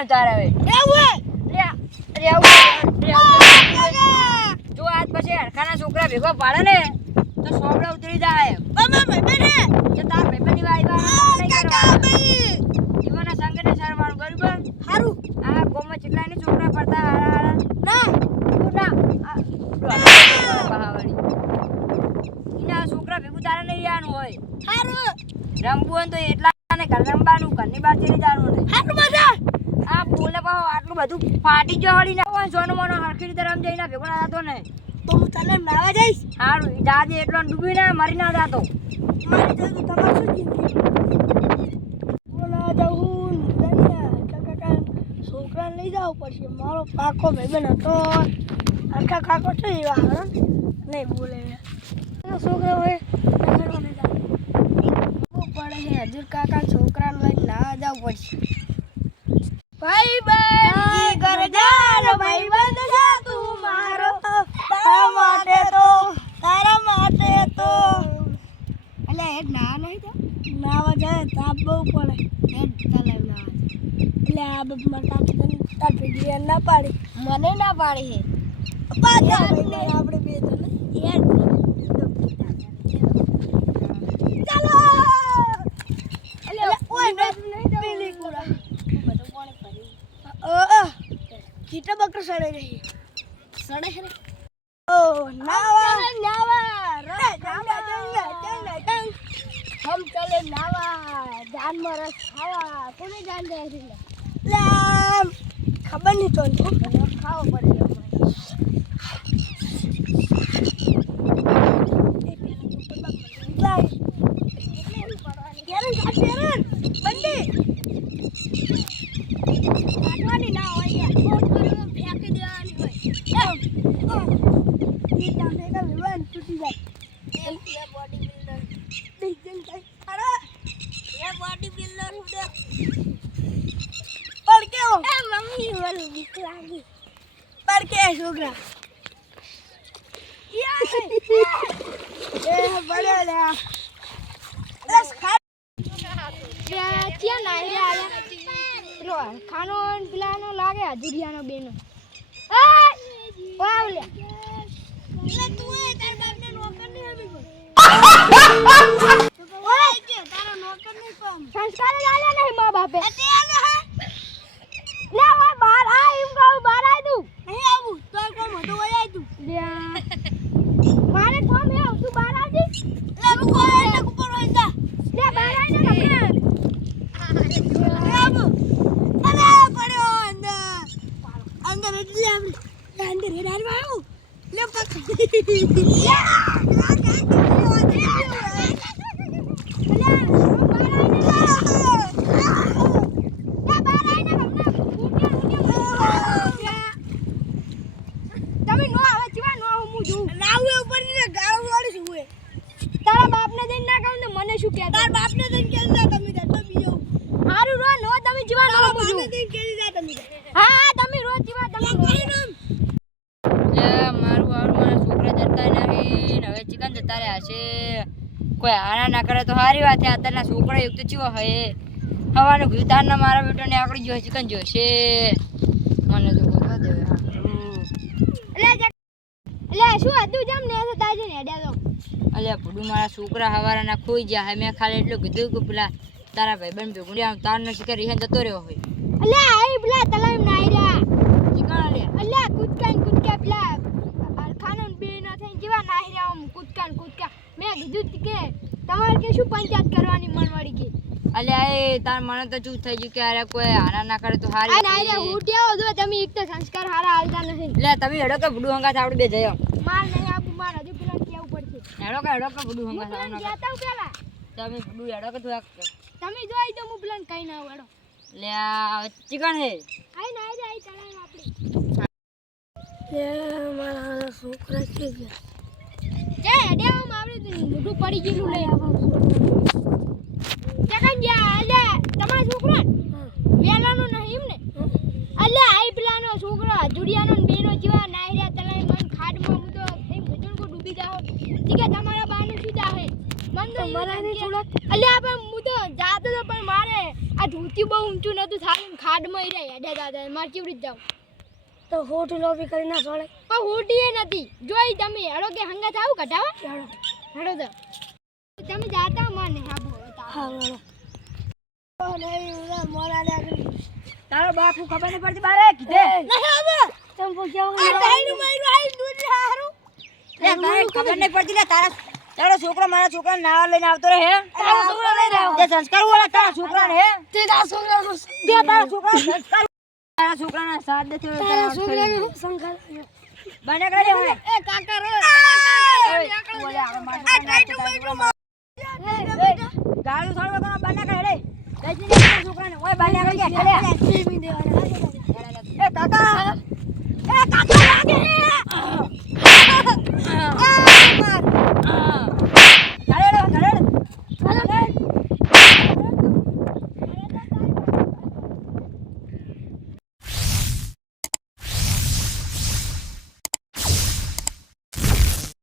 જા તારે હવે જો આજ પછી હરખાના છોકરા ભેગો પાડે ને તો સોબડા ઉતરી જાય તો તાર ભાઈબંધની જીવનના સંગને સરવાનું બરોબર સારું આ ગોમાં ચેટલાને છોકરા પડતા હારા ના છોકરા ભેગું તારે નહીં જવાનું હોય સારું રમવું હોય તો એટલા ને ઘર રમવાનું ઘરની બહાર ચડી જવાનું ને સારું મજા આ બોલે પાહો આટલું બધું ફાટી જો હળી ના હોય સોનો મોનો હરખી રીતે રમ જઈને ભેગો ના જતો ને તો હું તને નાવા જઈશ સારું જાજે એટલો ડૂબી ના મરી ના જાતો મારી જતો તમારે શું ચિંતા બોલા જાઉં કાકા છોકરાને લઈ જાવ પડશે મારો પાકો ભાઈબંધ હતો આખા કાકો છે એવા હારો નહીં બોલે છોકરા હોય પડે છે હજુ કાકા છોકરાને લઈને નાવા જવું પડશે ભાઈબંધ ઘર જાનો ભાઈબંધ છે તું મારો તારા માટે તો એટલે એ ના નહીં તો નાવા જાય તાપ બહુ પડે એ તલાવ નાવા એટલે આ બબમાં તાર ભેગી ના પાડી મને ના પાડી હે પાછા આપણે બે તો ને યાર ચાલો એટલે ઓય પેલી કુડા ચીટા બકર સડે રહી સડે છે ઓ નાવા રે हम चले नावा जान मरस खावा कोने जान दे છે લે ખબર નહીં તો ખાવો પડે કાટવાની ના હોય યાર ફેંકી દેવાની હોય ઈ તમે કે વિવાન તૂટી જાય એ બોડી બિલ્ડર ડિઝાઇન થાય અરે એ બોડી બિલ્ડર ઉડે પર કેવો એ મમ્મી વાળું બીક લાગી પર કે છોકરા એ બડેલા બસ ખા ક્યાં નાઈ રહ્યા પેલો ખાનો પેલાનો લાગે હજુરિયાનો બેનો વાવલે એટલે તું એ તાર બાપને નોકર નહીં આવી ઓય કે તારો નોકર નહીં પમ સંસ્કાર આલ્યા નહીં મા બાપે તે આલે હે લે ઓય બહાર આ એમ કહું બહાર આય તું નહીં આવું તો કોમ હતો ઓય આય તું મારે કોમ હે તું બહાર આવજી લે રૂકો એટલે ઉપર હોય જા લે બહાર આય ને આવું અરે પડ્યો અંદર એટલે આપણે અંદર હેડારવા આવું લે પક તારા બાપને જઈને ના કહું તો મને શું કહે તારા બાપને જઈને કહી જા તમે તો બીજો હારું રો નો તમે જીવા નો મુજુ જઈને કહી જા તમે હા તમે રોજ જીવા તમે લે મારું આર મારા છોકરા જતા નહીં હવે ચિકન જતા રહ્યા છે કોઈ આના ના કરે તો સારી વાત છે અત્યારના છોકરા એક તો ચીવો હે હવાનું કીધું તારના મારા બેટોને આકડી જો ચિકન જોશે મને તો બોલવા દે એટલે શું હતું જમ ને તાજે ને હેડ્યા તો અલ્યા ભૂડું મારા છોકરા હવારાના ખોઈ ગયા હે મેં ખાલી એટલું કીધું કે પેલા તારા ભાઈબંધ ભેગું આમ તાર ન શીખે રીહન જતો રહ્યો હોય અલ્યા આઈ પેલા તલાવ નાઈ રહ્યા ચિકન અલ્યા કૂદકા પેલા ખાનો બે ન થઈને જેવા નાઈ રહ્યા આમ કૂદકા મેં કીધું કે તમારે કે શું પંચાયત કરવાની મનવાડી કે અલ્યા એ તાર મને તો ચૂપ થઈ ગયું કે અરે કોઈ હારા ના કરે તો હારી આ નાઈ રહ્યા ઉઠ્યા જો તમે એક તો સંસ્કાર હારા હાલતા નથી લે તમે હેડો કે ભૂડું હંગા આવડ બે જયો માર નહીં આપું માર હજુ પેલા કેવું પડશે હેડો કે ભૂડું હંગા આવના જાતા પેલા તમે ભૂડું હેડો કે તું તમે જોઈ તો હું પ્લાન કઈ ના હેડો લે આ ચિકન હે આઈ નાઈ રે આઈ ચલાવ આપડી લે મારા છોકરા છે ગયા જે હેડ્યા આમ આવડે મોઢું પડી ગયેલું લઈ આવા ચકન જા લે તમારા છોકરા વેલાનો નહીં એમ ને અલ્લે આઈ પેલાનો છોકરો જુડિયાનો બેનો જીવા નાઈ રહ્યા તલાઈ મન ખાડમાં હું તો એક ભજન કો ડૂબી જાવ ઠીક તમારા બાનું શું જાહે મન તો મારા ને થોડા અલ્લે પણ હું તો જાતો તો પણ મારે આ ધોતી બહુ ઊંચું નતું થાતું ખાડમાં ઈ રહ્યા હેડે દાદા માર કેવી રીતે જાવ તો હોઠું લોબી કરી ના છોડે પણ હોટી એ નથી જોઈ તમે હેડો કે હંગા થાવ કઢાવા હેડો તો તમે જાતા મને હાબુ હા બોલો ઓ નહીં ઉલા મોલા લે તારો બાપુ ખબર નહીં પડતી બારે કીધે નહીં હવે તમ પૂછ્યા આ ટાઈનું માર્યું આઈ દૂધ હારું લે તારે ખબર નહીં પડતી લે તારો છોકરો મારા છોકરાને નાવા લઈને આવતો રહે તારો છોકરો લઈને આવ્યો તે સંસ્કાર વાળા તારા છોકરાને હે તે તારા છોકરા તે તારા છોકરાને સંસ્કાર તારા છોકરાના સાથ દે તારા છોકરાને સંખાર બને કરે હવે એ કાકા રે ઓલે આપણે માથા ગાળું થોડો કોનો બને કરે લે લઈ જઈને છોકરાને ઓય બને કરે લે એ કાકા